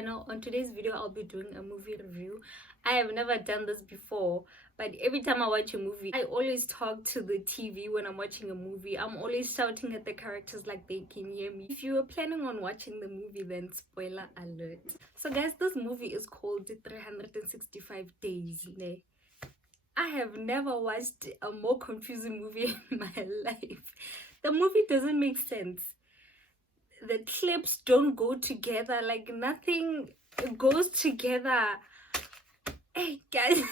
channel. On today's video I'll be doing a movie review. I have never done this before, but every time I watch a movie I always talk to the TV. When I'm watching a movie I'm always shouting at the characters like they can hear me. If you were planning on watching the movie, then spoiler alert. So guys, this movie is called 365 Days. I have never watched a more confusing movie in my life. The movie doesn't make sense. The clips don't go together, like nothing goes together. Hey guys,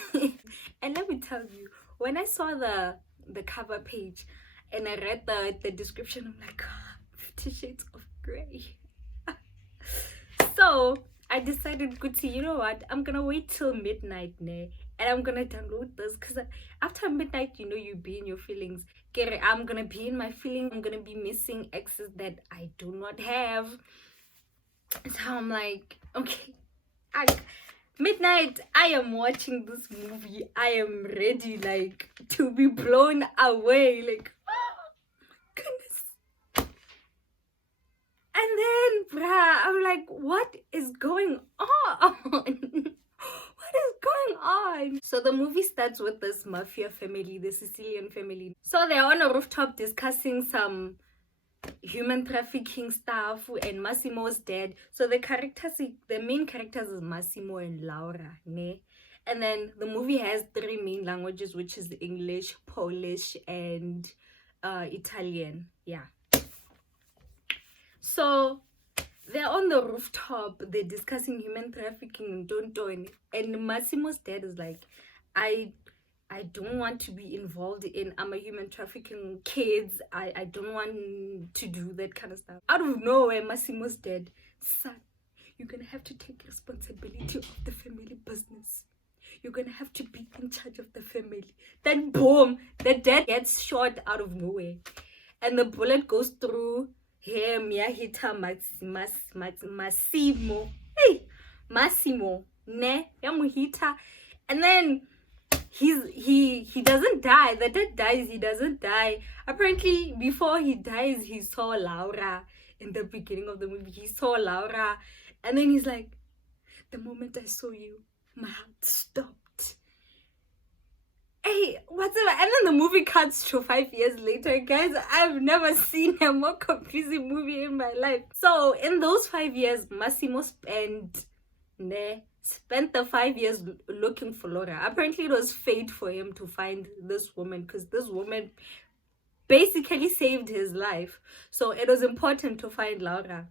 and let me tell you, when I saw the cover page and I read the description, I'm like, oh, 50 Shades of Grey. So I decided, Gucci, you know what, I'm gonna wait till midnight and I'm gonna download this, because after midnight, you know, you be in your feelings. I'm gonna be in my feelings. I'm gonna be missing exes that I do not have. So I'm like, okay, midnight, I am watching this movie. I am ready, like, to be blown away, like, oh, goodness. And then, bruh, I'm like, what is going on? What is going on? So the movie starts with this mafia family, the Sicilian family. So they're on a rooftop discussing some human trafficking stuff, and Massimo's dead. So the main characters is Massimo and Laura, ne? And then the movie has 3 main languages, which is English, Polish, and Italian. Yeah. So they're on the rooftop, they're discussing human trafficking and Massimo's dad is like, I don't want to be involved in human trafficking kids. I don't want to do that kind of stuff. Out of nowhere, Massimo's dad, son, you're gonna have to take responsibility of the family business. You're gonna have to be in charge of the family. Then boom, the dad gets shot out of nowhere, and the bullet goes through him. Massimo. Hey, Massimo, ne? Yamuhita. And then he doesn't die. The dad dies, he doesn't die. Apparently, before he dies, he saw Laura in the beginning of the movie. He saw Laura, and then he's like, the moment I saw you, my heart stopped. Hey, whatever. And then the movie cuts to 5 years later. Guys, I've never seen a more confusing movie in my life. So in those 5 years, Massimo spent the 5 years looking for Laura. Apparently it was fate for him to find this woman, because this woman basically saved his life. So it was important to find Laura.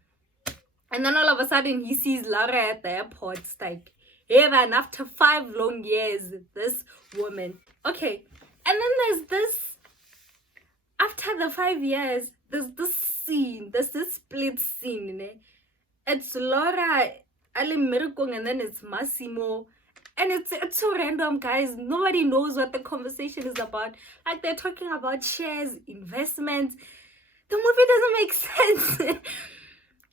And then all of a sudden he sees Laura at the airport. It's like, hey man, after 5 long years, this woman. Okay, and then there's this, after the 5 years, there's this scene, there's this split scene, it's Laura, and then it's Massimo, and it's so random, guys. Nobody knows what the conversation is about. Like, they're talking about shares, investments. The movie doesn't make sense.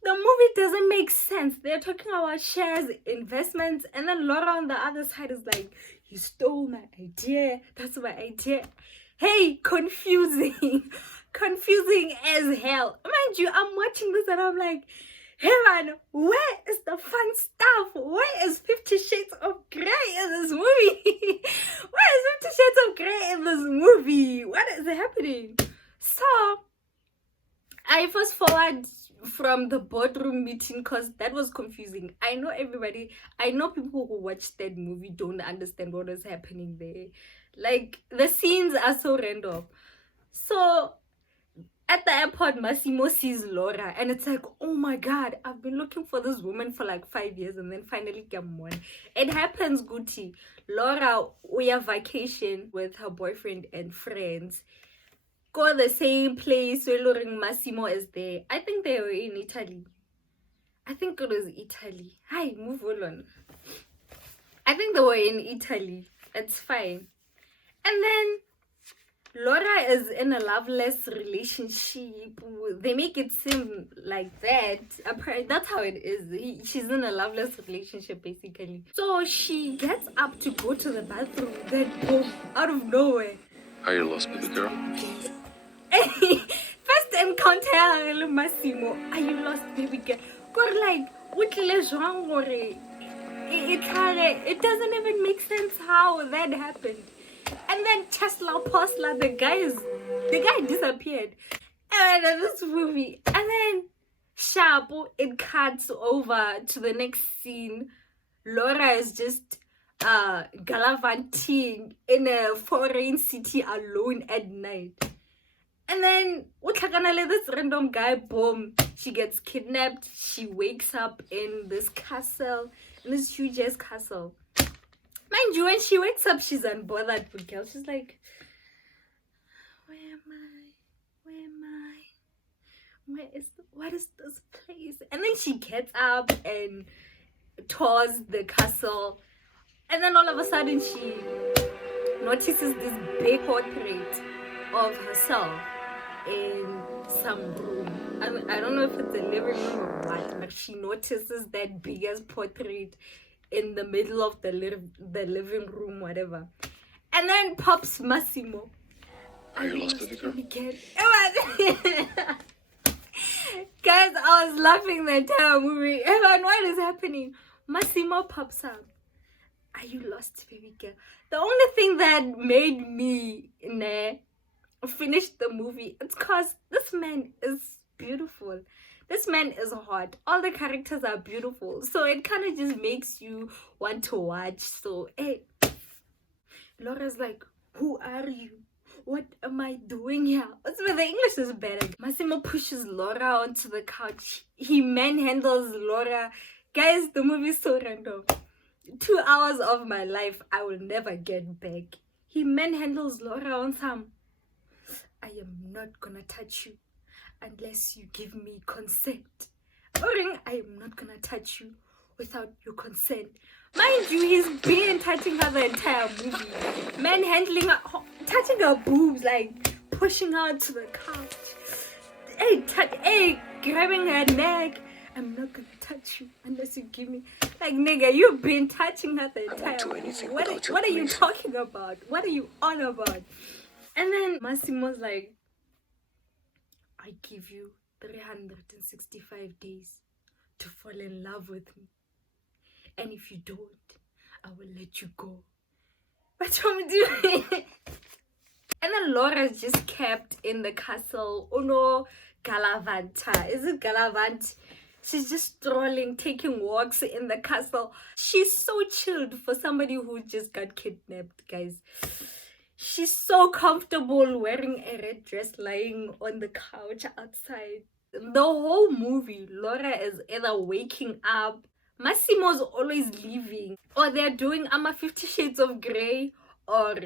The movie doesn't make sense. They're talking about shares, investments, and then Laura on the other side is like, you stole my idea. That's my idea. Hey, confusing. Confusing as hell. Mind you, I'm watching this and I'm like, hey man, where is the fun stuff? Where is 50 Shades of Grey in this movie? Where is 50 Shades of Grey in this movie? What is happening? So, I fast forward from the boardroom meeting, because that was confusing. I know people who watched that movie don't understand what is happening there. Like, the scenes are so random. So at the airport, Massimo sees Laura and it's like, oh my god, I've been looking for this woman for like 5 years, and then finally come one. It happens, Gucci. Laura, we have vacation with her boyfriend and friends, go the same place where Massimo is there. I think they were in Italy. I think it was Italy. Hi, move on. I think they were in Italy. It's fine. And then Laura is in a loveless relationship. They make it seem like that. That's how it is. She's in a loveless relationship, basically. So she gets up to go to the bathroom. Then boom, out of nowhere. Are you lost with the girl? First encounter, Massimo. Are you lost, baby girl? God, like, it doesn't even make sense how that happened. And then Tesla Posla, the guy disappeared. And then this movie, and then sharp, it cuts over to the next scene. Laura is just gallivanting in a foreign city alone at night. And then this random guy, boom, she gets kidnapped. She wakes up in this castle, in this huge ass castle. Mind you, when she wakes up, she's unbothered with girl. She's like, where am I? Where am I? What is this place? And then she gets up and tours the castle. And then all of a sudden she notices this big portrait of herself in some room. I don't know if it's a living room or what, but she notices that biggest portrait in the middle of the living room, whatever. And then pops Massimo. Are you lost, baby girl? Guys, I was laughing the entire movie. Evan, what is happening? Massimo pops up. Are you lost, baby girl? The only thing that made me finish the movie, it's because this man is beautiful. This man is hot. All the characters are beautiful. So it kind of just makes you want to watch. So, hey, Laura's like, who are you? What am I doing here? The English is better. Massimo pushes Laura onto the couch. He manhandles Laura. Guys, the movie is so random. 2 hours of my life I will never get back. He manhandles Laura on some. I am not gonna touch you unless you give me consent. Or I am not gonna touch you without your consent. Mind you, he's been touching her the entire movie. Manhandling her, touching her boobs, like pushing her to the couch. Hey, grabbing her neck. I'm not gonna touch you unless you give me. Like, nigga, you've been touching her the entire movie. What are you talking about? What are you on about? And then Massimo's like, I give you 365 days to fall in love with me. And if you don't, I will let you go. What am I doing? And then Laura's just kept in the castle. Oh no, Galavanta. Is it Galavant? She's just strolling, taking walks in the castle. She's so chilled for somebody who just got kidnapped, guys. She's so comfortable wearing a red dress, lying on the couch outside. The whole movie, Laura is either waking up, Massimo's always leaving, or they're doing 50 Shades of Grey, or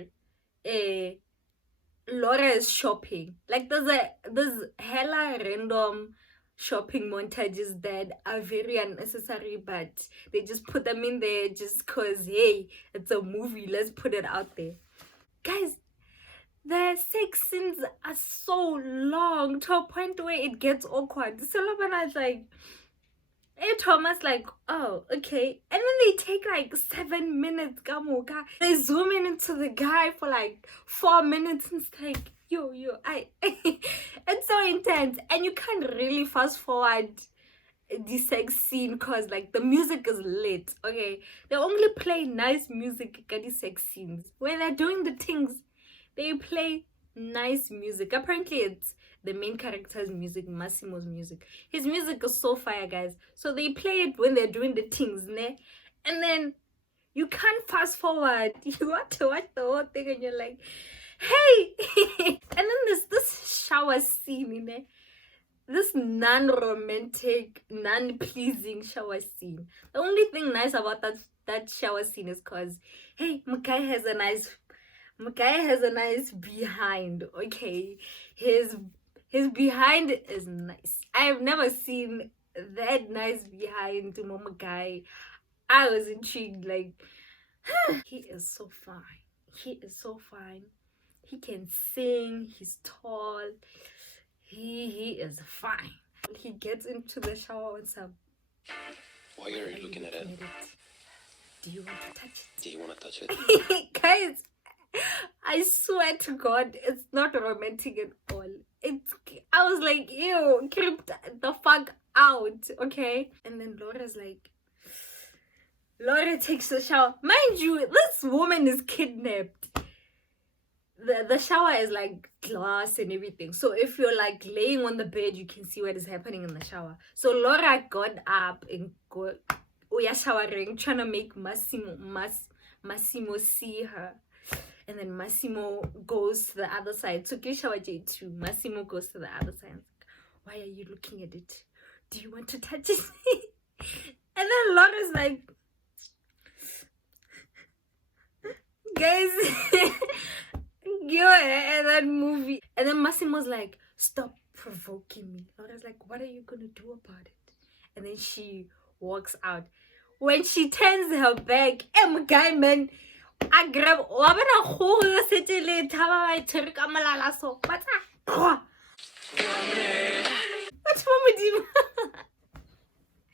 Laura is shopping. Like, there's hella random shopping montages that are very unnecessary, but they just put them in there just because, hey, it's a movie, let's put it out there. Guys, the sex scenes are so long to a point where it gets awkward. So Lobana's like, hey, Thomas, like, oh, okay. And then they take like 7 minutes, Gamoga. They zoom in into the guy for like 4 minutes and it's like, yo, it's so intense. And you can't really fast forward the sex scene because like the music is lit, okay? They only play nice music at the sex scenes. When they're doing the things, they play nice music. Apparently it's the main character's music, Massimo's music. His music is so fire, guys. So they play it when they're doing the things, ne? And then you can't fast forward. You want to watch the whole thing and you're like, hey! And then there's this shower scene, ne? This non-romantic, non-pleasing shower scene. The only thing nice about that shower scene is because, hey, Mukai has a nice behind, okay? His behind is nice. I have never seen that nice behind to Mama Guy. I was intrigued, like, he is so fine. He is so fine. He can sing, he's tall. He is fine. He gets into the shower and some. Why are you looking at it? Do you want to touch it? Do you want to touch it? Guys, I swear to God, it's not romantic at all. I was like, ew, creeped the fuck out, okay? And then Laura takes a shower. Mind you, this woman is kidnapped. The shower is like glass and everything. So if you're like laying on the bed, you can see what is happening in the shower. So Laura got up and showering, trying to make Massimo see her. And then Massimo goes to the other side. Took your shower, J2. Massimo goes to the other side. Like, why are you looking at it? Do you want to touch it? And then Laura's like, guys, and that movie. And then Massimo's like, stop provoking me. Laura's like, what are you gonna do about it? And then she walks out. When she turns her back, guy, man, I grab what's wrong with you?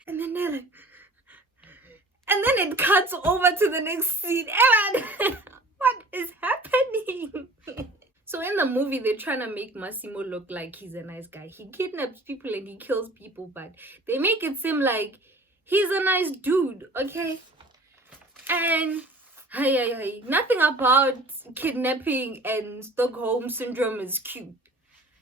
And then they're like, and then it cuts over to the next scene. And what is happening? So in the movie, they're trying to make Massimo look like he's a nice guy. He kidnaps people and he kills people, but they make it seem like he's a nice dude, okay? And nothing about kidnapping and Stockholm syndrome is cute.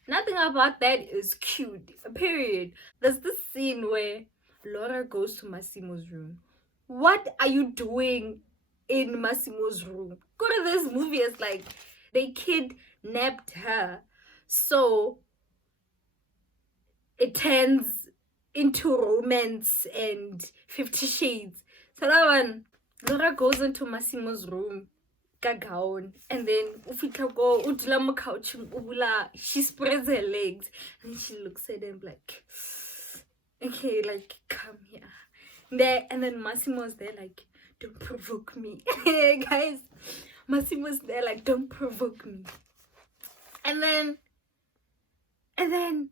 Nothing about that is cute, period. There's this scene where Laura goes to Massimo's room. What are you doing in Massimo's room? Go to this movie, it's like they kidnapped her. So it turns into romance and 50 Shades. So that one, Laura goes into Massimo's room, gown, and then she spreads her legs and she looks at him like, okay, like, come here. And then Massimo's there like, don't provoke me. Guys, Massimo's there like, don't provoke me. And then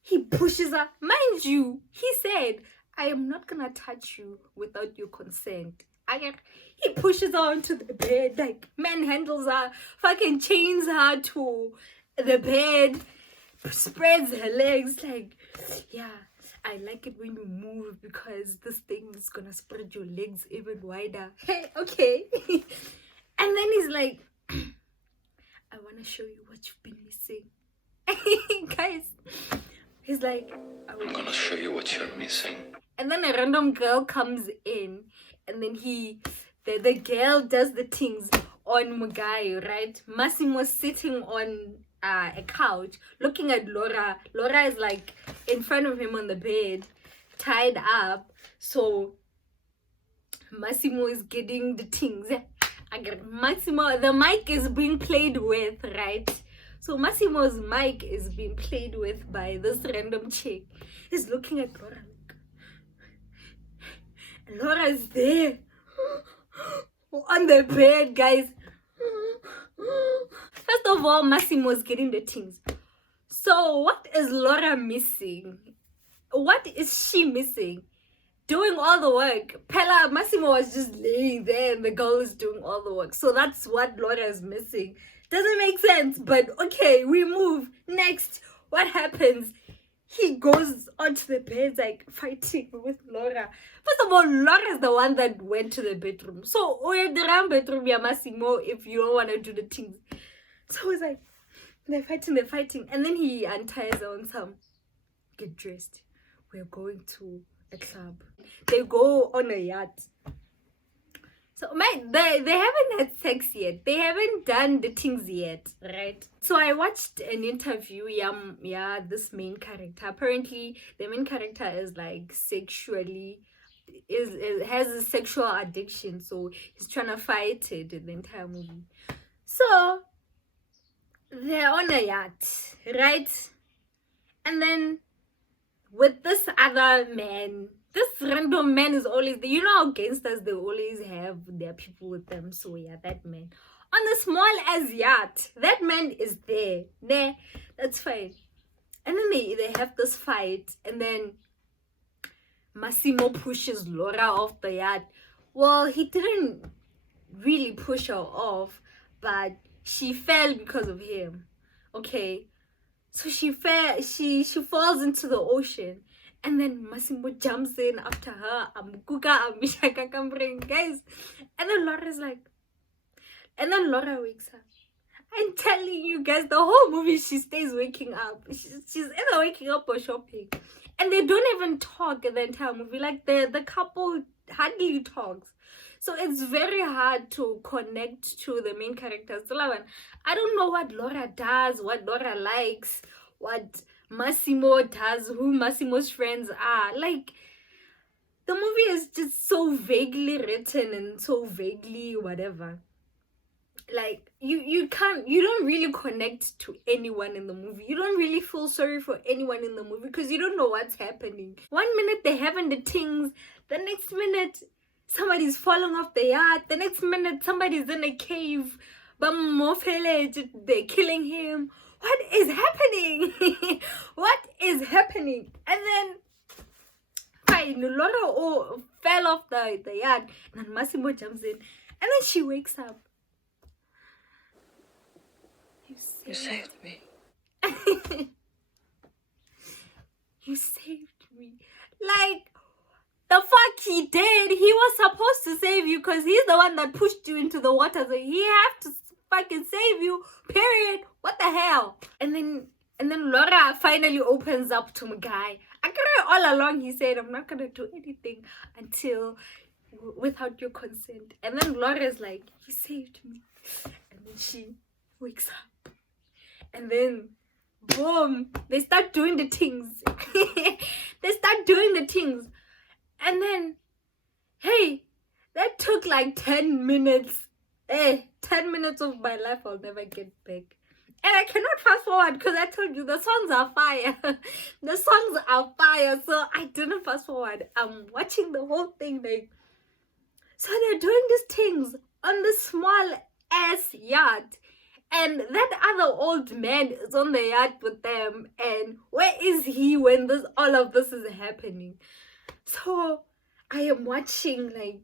he pushes her. Mind you, he said, I am not gonna touch you without your consent. He pushes her onto the bed, like, manhandles her, fucking chains her to the bed, spreads her legs, like, yeah, I like it when you move because this thing is gonna spread your legs even wider. Hey, okay. And then he's like, I wanna show you what you've been missing. Guys, he's like, I'm gonna show you what you're missing. And then a random girl comes in, and then the girl does the things on Mugai, right? Massimo's sitting on a couch, looking at Laura. Laura is like in front of him on the bed, tied up. So Massimo is getting the things. Massimo, the mic is being played with, right? So Massimo's mic is being played with by this random chick. He's looking at Laura. And Laura's there on the bed, guys. First of all, Massimo's getting the things. So what is Laura missing? What is she missing? Doing all the work. Massimo was just laying there and the girl is doing all the work. So that's what Laura is missing. Doesn't make sense, but okay, we move. Next, what happens? He goes onto the bed, like, fighting with Laura. First of all, Laura's the one that went to the bedroom. So, we're in the round bedroom, yeah, Massimo, if you don't want to do the things. So, it's like, they're fighting. And then he unties her on some, get dressed. We're going to a club. They go on a yacht. So, they haven't had sex yet. They haven't done the things yet, right? So I watched an interview, this main character. Apparently, the main character is like has a sexual addiction. So he's trying to fight it in the entire movie. So they're on a yacht, right? And then with this other man, this random man is always there. You know how gangsters, they always have their people with them. So yeah, that man. On the small as yacht, that man is there. That's fine. And then they have this fight. And then Massimo pushes Laura off the yacht. Well, he didn't really push her off, but she fell because of him. Okay. So she falls into the ocean. And then Massimo jumps in after her. Amukuka, Amishaka Kambreng, guys. And then Laura's like, and then Laura wakes up. I'm telling you guys, the whole movie she stays waking up. She's either waking up or shopping. And they don't even talk in the entire movie. Like the couple hardly talks. So it's very hard to connect to the main characters. I don't know what Laura does, what Laura likes, what Massimo does, who Massimo's friends are. Like, the movie is just so vaguely written and so vaguely whatever. Like, you don't really connect to anyone in the movie. You don't really feel sorry for anyone in the movie because you don't know what's happening. 1 minute they're having the things, the next minute somebody's falling off the yacht, the next minute somebody's in a cave, but they're killing him. What is happening? What is happening? And then fine, Laura fell off the yacht, and then Massimo jumps in, and then she wakes up. You saved me. You saved me. Like, the fuck he did. He was supposed to save you because he's the one that pushed you into the water. So he have to fucking save you. Period. What the hell? And then Laura finally opens up to Mugai. All along he said, I'm not gonna do anything until without your consent. And then Laura's like, you saved me. And then she wakes up. And then, boom, they start doing the things. They start doing the things. And then, hey, that took like 10 minutes. 10 minutes of my life I'll never get back. And I cannot fast forward because I told you the songs are fire. The songs are fire. So I didn't fast forward. I'm watching the whole thing. Like, so they're doing these things on the small ass yacht. And that other old man is on the yacht with them. And where is he when all of this is happening? So I am watching like,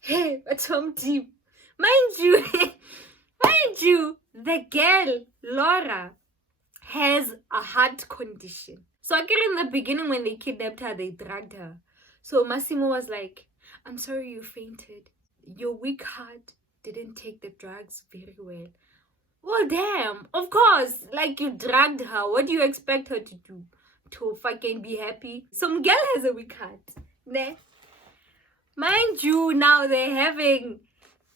hey, what's from deep? Mind you, the girl, Laura, has a heart condition. So again, in the beginning when they kidnapped her, they dragged her. So Massimo was like, I'm sorry you fainted. Your weak heart didn't take the drugs very well. Well, damn, of course, like you dragged her. What do you expect her to do? To fucking be happy? Some girl has a weak heart. Ne? Mind you, now they're having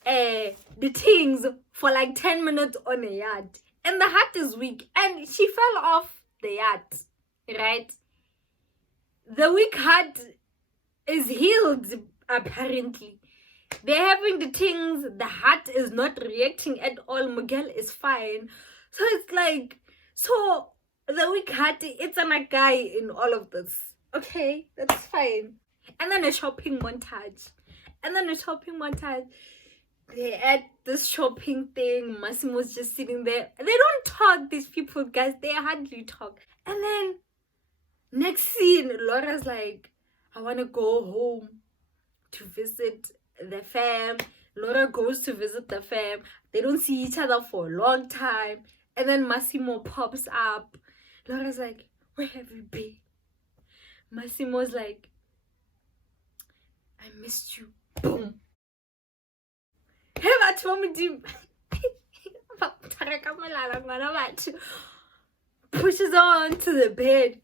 the things for like 10 minutes on a yacht. And the heart is weak. And she fell off the yacht, right? The weak heart is healed, apparently. They're having the things, the heart is not reacting at all. Miguel is fine. So it's like, so the weak heart, it's a guy in all of this. Okay, that's fine. And then a shopping montage. They're at this shopping thing. Massimo's just sitting there. They don't talk, these people, guys. They hardly talk. And then, next scene, Laura's like, I want to go home to visit the fam. Laura goes to visit the fam. They don't see each other for a long time. And then Massimo pops up. Laura's like, where have you been? Massimo's like, I missed you. Boom. Pushes on to the bed.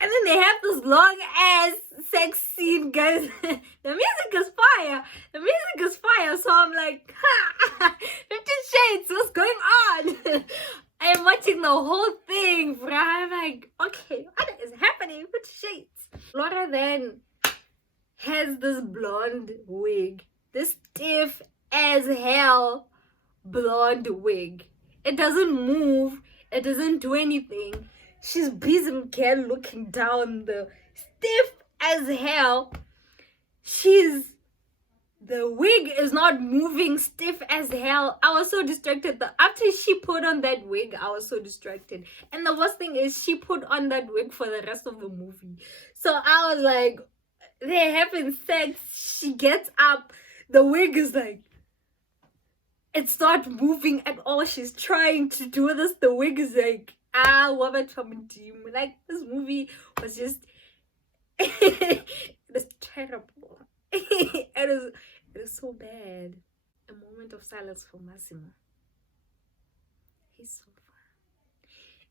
And then they have this long ass sex scene, guys. The music is fire. So I'm like, 50 Shades, what's going on? I am watching the whole thing, bro. I'm like, okay, what is happening? 50 Shades. Laura then has this blonde wig. This stiff as hell blonde wig. It doesn't move. It doesn't do anything. She's busy girl looking down, the stiff as hell. The wig is not moving, stiff as hell. I was so distracted. After she put on that wig, I was so distracted. And the worst thing is she put on that wig for the rest of the movie. So I was like, they're having sex. She gets up. The wig is like, it's not moving at all. She's trying to do this. The wig is like, woman from a team. Like, this movie was just, It is terrible. It is so bad. A moment of silence for Massimo. He's so fun.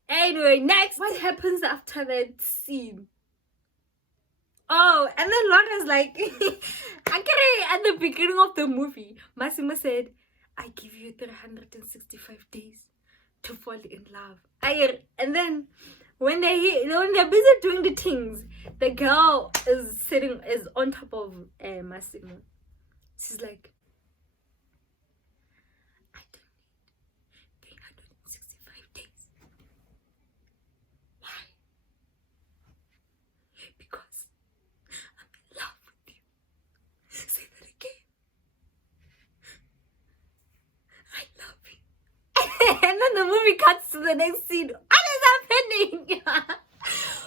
Anyway, next, what happens after that scene? Oh, and then Laura's like, at the beginning of the movie, Massimo said, I give you 365 days to fall in love. And then when they're busy doing the things, the girl is on top of Massimo. She's like, I don't need 365 days. Why? Because I'm in love with you. Say that again. I love you. And then the movie cuts to the next scene. What is happening?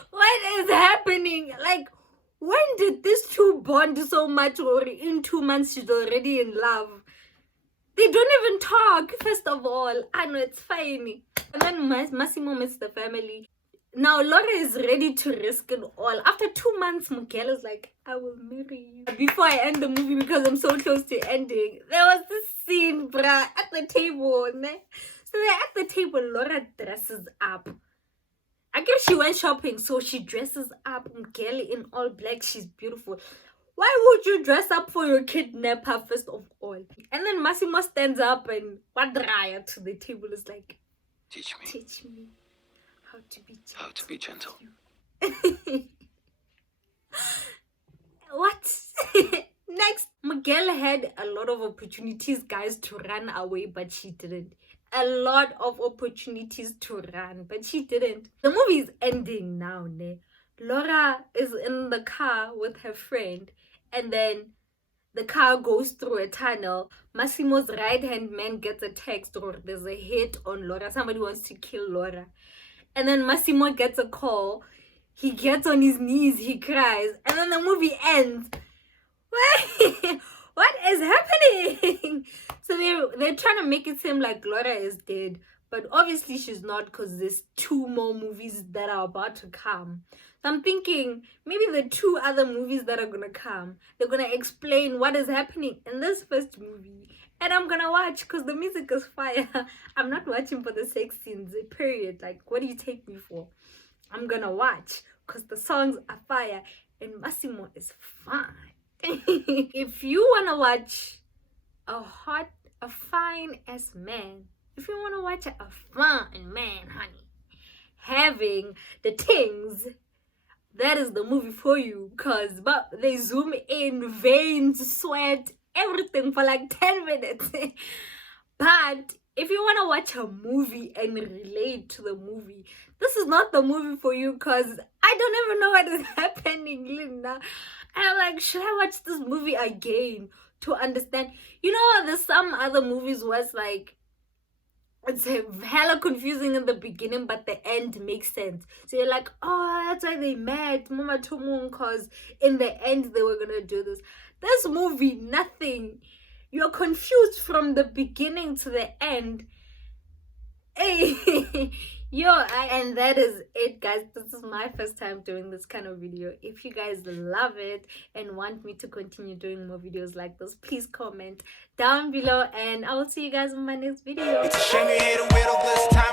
What is happening? Like, when did these two bond so much? Or in 2 months she's already in love? They don't even talk, first of all. I know, it's funny. And then Massimo meets the family. Now Laura is ready to risk it all. After 2 months, Miguel is like, I will marry you. Before I end the movie, because I'm so close to ending, there was this scene, bruh, at the table. Ne? So they're at the table. Laura dresses up. I guess she went shopping, so she dresses up. Miguel in all black. She's beautiful. Why would you dress up for your kidnapper, first of all? And then Massimo stands up and Wadraya to the table is like, Teach me how to be gentle. What? Next, Miguel had a lot of opportunities, guys, to run away, but she didn't. A lot of opportunities to run, but she didn't. The movie is ending now, ne? Laura is in the car with her friend, and then the car goes through a tunnel. Massimo's right-hand man gets a text, or there's a hit on Laura. Somebody wants to kill Laura. And then Massimo gets a call. He gets on his knees. He cries. And then the movie ends. What is happening? So they're trying to make it seem like Laura is dead. But obviously she's not, because there's 2 more movies that are about to come. So I'm thinking maybe the 2 other movies that are going to come, they're going to explain what is happening in this first movie. And I'm going to watch because the music is fire. I'm not watching for the sex scenes, period. Like, what do you take me for? I'm going to watch because the songs are fire and Massimo is fine. If you want to watch a fine-ass man, if you want to watch a fine man, honey, having the things, that is the movie for you. Because they zoom in, veins, sweat, everything for like 10 minutes. But if you want to watch a movie and relate to the movie, this is not the movie for you, because I don't even know what is happening, Linda. And I'm like, should I watch this movie again to understand? You know, there's some other movies where it's like, it's hella confusing in the beginning, but the end makes sense. So you're like, oh, that's why they met Mama Tumun, because in the end they were gonna do this. This movie, nothing. You're confused from the beginning to the end. Hey, and that is it, guys. This is my first time doing this kind of video. If you guys love it and want me to continue doing more videos like this, please comment down below, and I will see you guys in my next video. It's a shame you hit a whittle this time.